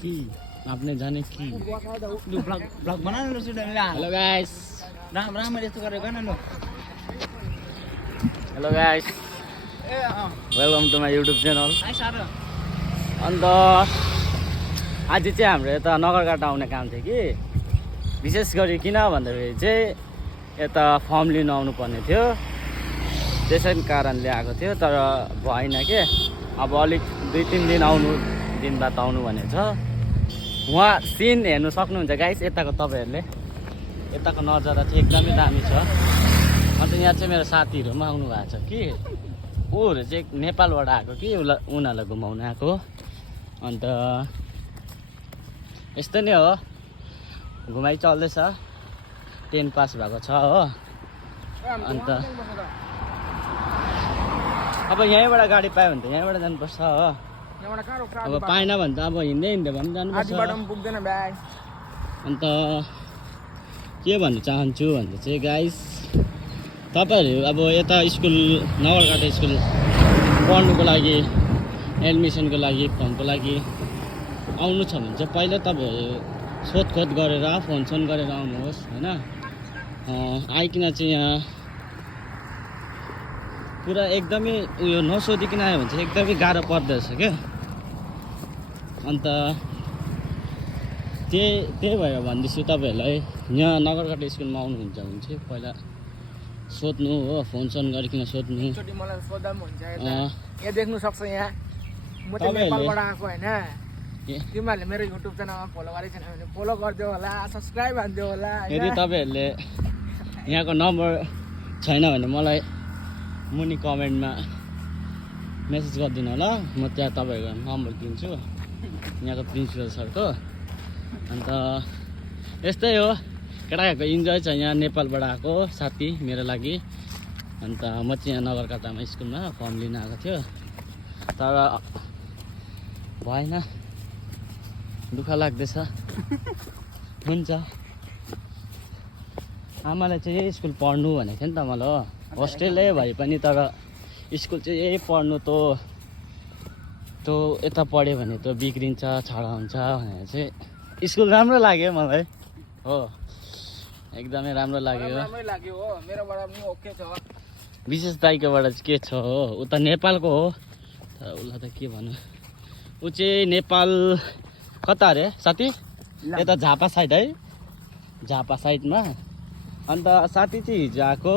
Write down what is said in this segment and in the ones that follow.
की आपने जाने की ब्लग बना लो हेलो गाइस राम यस्तो गरेको न लु hello guys welcome to my YouTube channel साह्रो अन्त आज चाहिँ हाम्रो यता नगरकाटा आउने काम थियो कि विशेष गरी किन भन्दाखेरि चाहिँ यता फर्म लिन आउनु पर्ने थियो त्यसै कारणले आएको थियो तर भएन के अब अलिक 2-3 दिन बाद आउनु भनेको छ उहाँ सिन हेर्नु सक्नुहुन्छ गाइस यताको तपाईँहरूले यताको नजारा चाहिँ एकदमै दामी छ अन्त यहाँ चाहिँ मेरो साथीहरू पनि आउनु भएको छ कि ऊहरू चाहिँ नेपालबाट आएको कि उनीहरूलाई घुमाउनु आएको अन्त यस्तै नै हो घुमाइ चल्दैछ 10 पास भएको छ हो अन्त अब यहीँबाट गाडी पायो भने त यहीँबाट जानुपर्छ हो अब पाएन भने त अब हिँड्दै भयो भने जानुपर्छ अन्त के भन्नु चाहन्छु भन्दा चाहिँ गाइस तपाईँहरू अब यता स्कुल नगरकाटा स्कुल पढ्नुको लागि एडमिसनको लागि फर्मको लागि आउनु छ भने चाहिँ पहिला तपाईँहरू सोधखोज गरेर फोनसोन गरेर आउनुहोस् होइन आइकन चाहिँ यहाँ पुरा एकदमै उयो नसोधिकन आयो भने चाहिँ एकदमै गाह्रो पर्दो रहेछ क्या अन्त त्यही भएर भन्दैछु तपाईँहरूलाई यहाँ नगरकाटा स्कुलमा आउनुहुन्छ भने चाहिँ पहिला सोध्नु हो फोनसोन गरिकन सोध्नु मलाई सोध्दा पनि हुन्छ यहाँ देख्नु सक्छ यहाँ म चाहिँ नेपालबाट आएको होइन तिमीहरूले मेरो युट्युब च्यानलमा फलो गरेको छैन भने फलो गरिदियो होला सब्सक्राइब हानिदियो होला यदि तपाईँहरूले यहाँको नम्बर छैन भने मलाई मुनि कमेन्टमा मेसेज गरिदिनु होला म त्यहाँ तपाईँहरूको नम्बर दिन्छु यहाँको प्रिन्सिपल सरको अन्त यस्तै हो केटाहरूको इन्जोय छ यहाँ नेपालबाट आएको साथी मेरो लागि अन्त म चाहिँ यहाँ नगरकाटामा स्कुलमा फर्म लिन आएको थियो तर भएन दुःख लाग्दैछ हुन्छ आमालाई चाहिँ यही स्कुल पढ्नु भनेको थियो नि त मलाई हो होस्टेलै भए पनि तर स्कुल चाहिँ यही पढ्नु तँ यता पढ्यो भने त बिग्रिन्छ छाडा हुन्छ भनेर चाहिँ स्कुल राम्रो लाग्यो मलाई हो एकदमै राम्रो लाग्यो हो मेरोबाट पनि ओके छ विशेष दाइकोबाट चाहिँ के छ हो उता नेपालको हो तर उसलाई त के भन्नु ऊ चाहिँ नेपाल कता अरे साथी यता झापा साइड है झापा साइडमा अन्त साथी चाहिँ हिजो आएको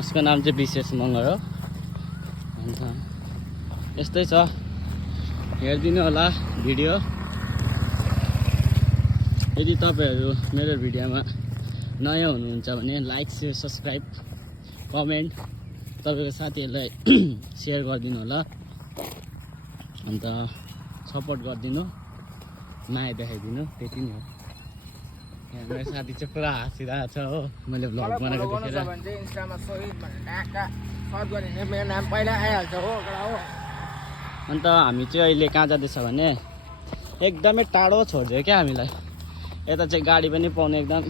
उसको नाम चाहिँ विशेष मगर हो अन्त यस्तै छ हेरिदिनु होला भिडियो यदि तपाईँहरू मेरो भिडियोमा नयाँ हुनुहुन्छ भने लाइक सेयर सब्सक्राइब कमेन्ट तपाईँको साथीहरूलाई सेयर गरिदिनु होला अन्त सपोर्ट गरिदिनु माया देखाइदिनु त्यति नै हो यहाँ मेरो साथी चाहिँ पुरा हाँसिरहेको छ हो मैले भ्लग बनाएको देखेर अन्त हामी चाहिँ अहिले कहाँ जाँदैछ भने एकदमै टाढो छोडिदियो क्या हामीलाई यता चाहिँ गाडी पनि पाउनु एकदम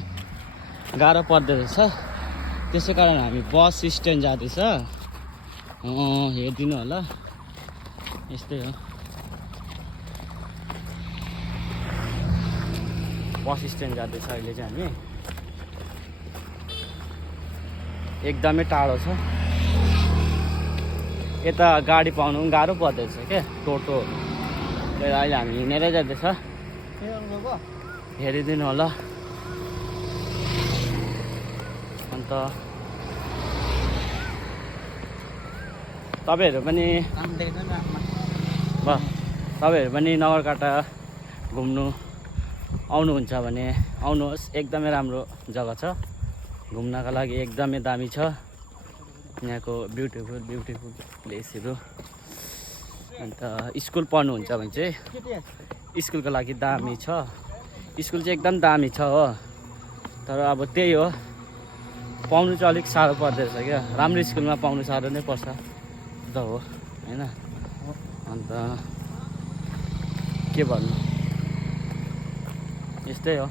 गाह्रो पर्दो रहेछ त्यसै कारण हामी बस स्ट्यान्ड जाँदैछ हेरिदिनु होला यस्तै हो बस स्ट्यान्ड जाँदैछ अहिले चाहिँ हामी एकदमै टाढो छ यता गाडी पाउनु पनि गाह्रो पर्दैछ क्या टोटो अहिले हामी हिँडेरै जाँदैछ हेरिदिनु होला अन्त तपाईँहरू पनि नगरकाटा घुम्नु आउनुहुन्छ भने आउनुहोस् एकदमै राम्रो जग्गा छ घुम्नका लागि एकदमै दामी छ यहाँको ब्युटिफुल प्लेसहरू अन्त स्कुल पढ्नुहुन्छ भने चाहिँ स्कुलको लागि दामी छ स्कुल चाहिँ एकदम दामी छ हो तर अब त्यही हो पाउनु चाहिँ अलिक साह्रो पर्दो रहेछ क्या राम्रो स्कुलमा पाउनु साह्रो नै पर्छ त हो होइन अन्त के भन्नु यस्तै हो।